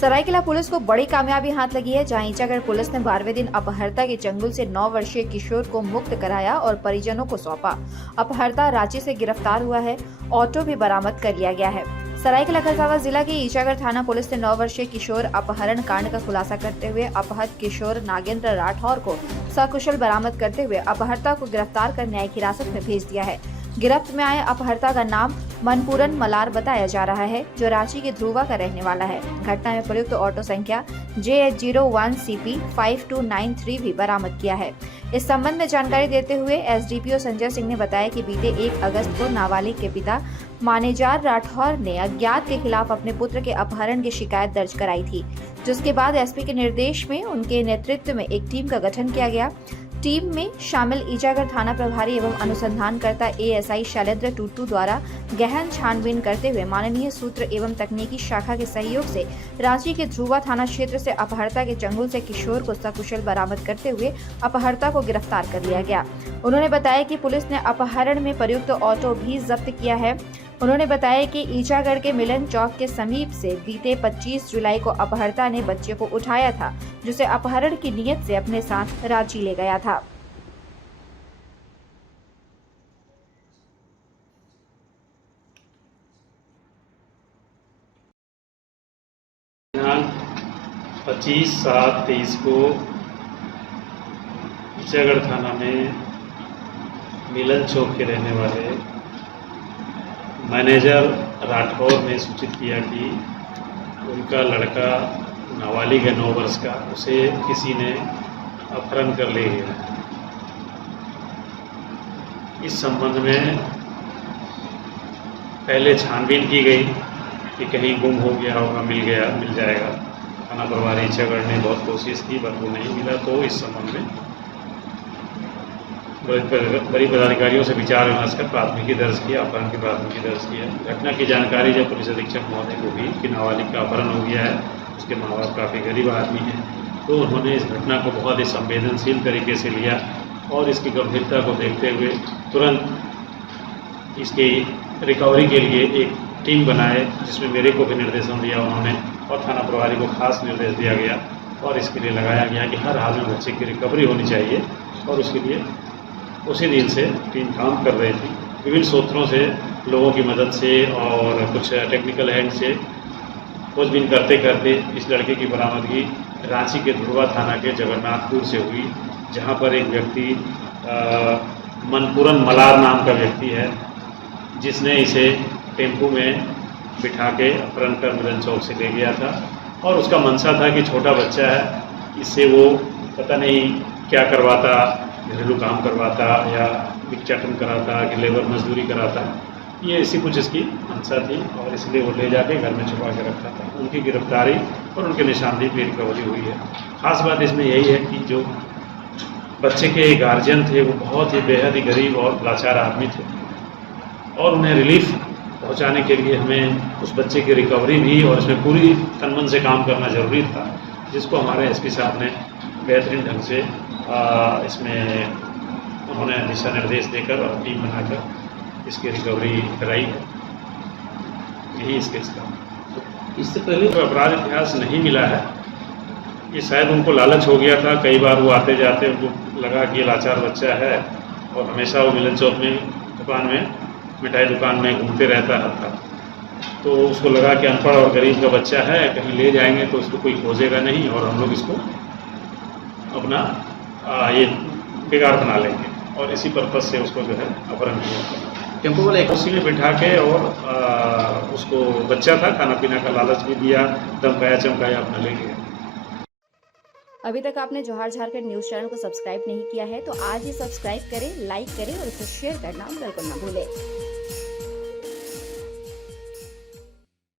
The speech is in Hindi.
सरायकेला पुलिस को बड़ी कामयाबी हाथ लगी है, जहां ईचागढ़ पुलिस ने 12वें दिन अपहर्ता के चंगुल से 9 वर्षीय किशोर को मुक्त कराया और परिजनों को सौंपा। अपहर्ता रांची से गिरफ्तार हुआ है। ऑटो भी बरामद कर लिया गया है। सरायकेला खरसावां जिला के ईचागढ़ थाना पुलिस ने 9 वर्षीय किशोर अपहरण कांड का खुलासा करते हुए अपहृत किशोर नागेंद्र राठौर को सकुशल बरामद करते हुए अपहर्ता को गिरफ्तार कर न्यायिक हिरासत में भेज दिया है। गिरफ्त में आए अपहर्ता का नाम मनपूरन मलार बताया जा रहा है, जो रांची के ध्रुवा का रहने वाला है। घटना में प्रयुक्त ऑटो संख्या JH01CP5293 भी बरामद किया है। इस संबंध में जानकारी देते हुए एसडीपीओ संजय सिंह ने बताया कि बीते 1 अगस्त को नाबालिग के पिता मानेजार राठौर ने अज्ञात के खिलाफ अपने पुत्र के अपहरण की शिकायत दर्ज कराई थी, जिसके बाद एसपी के निर्देश में उनके नेतृत्व में एक टीम का गठन किया गया। टीम में शामिल ईचागढ़ थाना प्रभारी एवं अनुसंधानकर्ता एएसआई शैलेंद्र टूटू द्वारा गहन छानबीन करते हुए माननीय सूत्र एवं तकनीकी शाखा के सहयोग से रांची के ध्रुवा थाना क्षेत्र से अपहर्ता के चंगुल से किशोर को सकुशल बरामद करते हुए अपहर्ता को गिरफ्तार कर लिया गया। उन्होंने बताया कि पुलिस ने अपहरण में प्रयुक्त ऑटो भी जब्त किया है। उन्होंने बताया कि ईचागढ़ के मिलन चौक के समीप से बीते 25 जुलाई को अपहर्ता ने बच्चे को उठाया था, जिसे अपहरण की नीयत से अपने साथ रांची ले गया था। दिनांक 25/7/23 को ईचागढ़ थाना में मिलन चौक के रहने वाले मैनेजर राठौर ने सूचित किया कि उनका लड़का नाबालिग है 9 वर्ष का, उसे किसी ने अपहरण कर ले गया। इस संबंध में पहले छानबीन की गई कि कहीं गुम हो गया होगा, मिल जाएगा। थाना प्रभारी ईचागढ़ ने बहुत कोशिश की, पर वो नहीं मिला। तो इस संबंध में बड़ी पदाधिकारियों से विचार विमर्श कर प्राथमिकी दर्ज किया, अपहरण की प्राथमिकी दर्ज किया। घटना की जानकारी जब पुलिस अधीक्षक महोदय को हुई कि नाबालिग का अपहरण हो गया है, उसके माँ बाप काफ़ी गरीब आदमी हैं, तो उन्होंने इस घटना को बहुत ही संवेदनशील तरीके से लिया और इसकी गंभीरता को देखते हुए तुरंत इसकी रिकवरी के लिए एक टीम बनाए, जिसमें मेरे को भी निर्देशन दिया उन्होंने और थाना प्रभारी को खास निर्देश दिया गया और इसके लिए लगाया गया कि हर हाल में बच्चे की रिकवरी होनी चाहिए। और उसके लिए उसी दिन से टीम काम कर रही थी। विभिन्न सूत्रों से, लोगों की मदद से और कुछ टेक्निकल हैंड से खोजबीन करते करते इस लड़के की बरामदगी रांची के ध्रुवा थाना के जगन्नाथपुर से हुई, जहां पर एक व्यक्ति मनपूरन मलार नाम का व्यक्ति है, जिसने इसे टेम्पू में बिठा के अपहरण कर मिलन चौक से ले गया था। और उसका मंशा था कि छोटा बच्चा है, इससे वो पता नहीं क्या करवाता, घरेलू काम करवाता या भिक्षाटन कराता कि लेबर मजदूरी कराता। ये ऐसी कुछ इसकी मंशा थी और इसलिए वो ले जाके घर में छुपा के रखा था। उनकी गिरफ्तारी और उनके निशानदेही पे रिकवरी हुई है। खास बात इसमें यही है कि जो बच्चे के गार्जियन थे वो बहुत ही बेहद ही गरीब और लाचार आदमी थे और उन्हें रिलीफ पहुंचाने के लिए हमें उस बच्चे की रिकवरी भी और इसमें पूरी तन-मन से काम करना ज़रूरी था, जिसको हमारे एसपी साहब ने बेहतरीन ढंग से इसमें उन्होंने दिशा निर्देश देकर और टीम बनाकर इसकी रिकवरी कराई है। यही इस केस का। इससे पहले कोई अपराध इतिहास नहीं मिला है। ये शायद उनको लालच हो गया था। कई बार वो आते जाते उनको लगा कि ये लाचार बच्चा है और हमेशा वो मिलन चौक में दुकान में मिठाई दुकान में घूमते रहता था, तो उसको लगा कि अनपढ़ और गरीब का बच्चा है, कहीं ले जाएंगे तो उसको कोई खोजेगा नहीं और हम लोग इसको अपना ये बिगाड़ बना लेंगे, और इसी पर्पज़ से उसको जो है अपहरण किया। टेम्पो वाले एक कुर्सी में बिठा के और उसको, बच्चा था, खाना पीना का लालच भी दिया, धमकाया चमकाया, अपना ले गया। अभी तक आपने जोहार झारखंड न्यूज चैनल को सब्सक्राइब नहीं किया है तो आज ही सब्सक्राइब करें, लाइक करें और इसे शेयर करना बिल्कुल ना भूलें।